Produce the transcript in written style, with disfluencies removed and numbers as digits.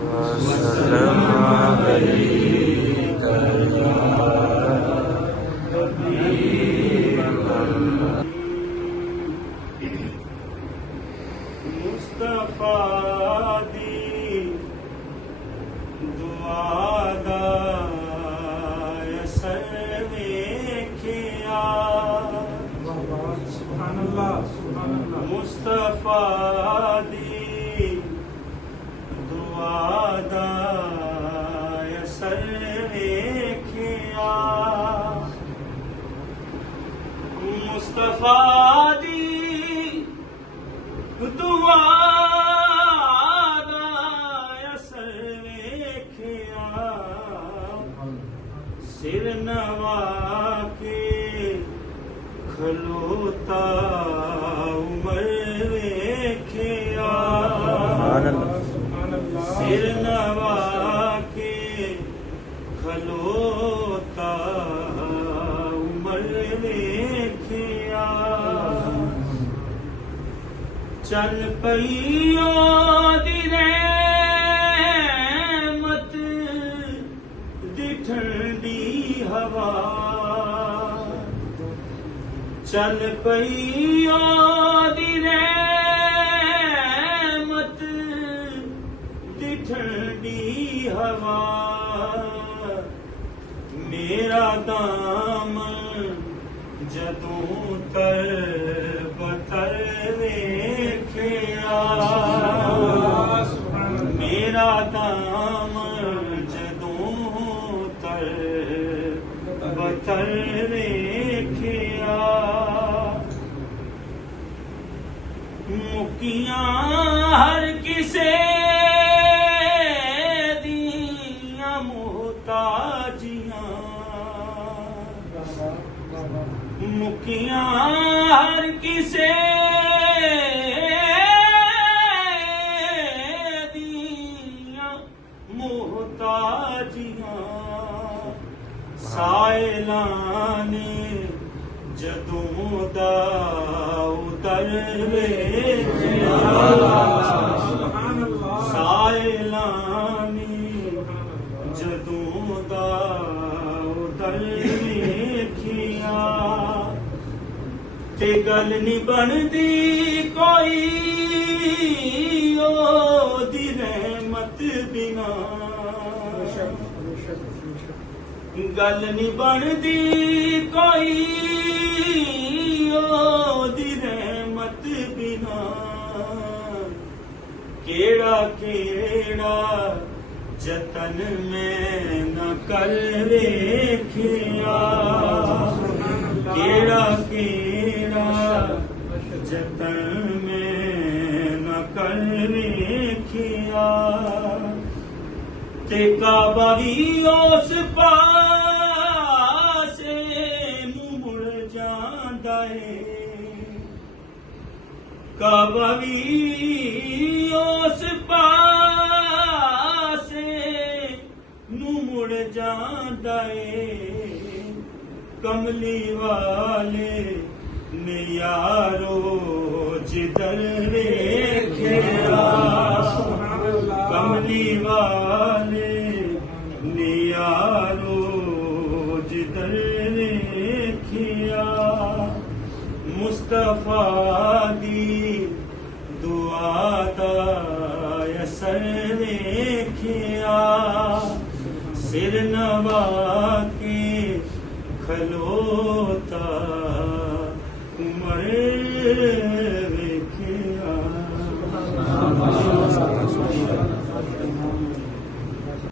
वसल्लम मुस्तफा दी दुआ दा असर वेखिया मुस्तफा दी दुआ दा असर वेखिया मुस्तफा दी दुआ दा असर वेखिया सिर नवा के खलोता उमर वेखिया सिर नवा के खलोता उमर वेखिया चल पई ओदी रहमत दिठण दी हवा चल पई ओदी रहमत दिठण दी हवा मेरा दामन जदों तर बतर वेखिया मेरा दामन जदों तर बतर वेखिया मुकियां हर किसे दियां मोहताजियां मुकियां हर किसे दियां मोहताजियां साइलाने जदों दा उतर वेखिया साइलाने जदों दा उतर वेखिया ते गल नहीं बनदी कोई ओदी रहमत बिना गल नहीं बनदी कोई ओदी रहमत बिना केड़ा केड़ा जतन में न कर वेखिया केड़ा केड़ा जतन में न कर वेखिया ते काबा भी उस पासे मुंह मुड़ जांदा है काबा भी उस पासे मुंह मुड़ जांदा है कमली वाले ने यारो जिधर वेखिया कमली वाले ने यारो जिधर वेखिया मुस्तफा दी दुआ दा असर वेखिया सिर नवा के खलोता उमर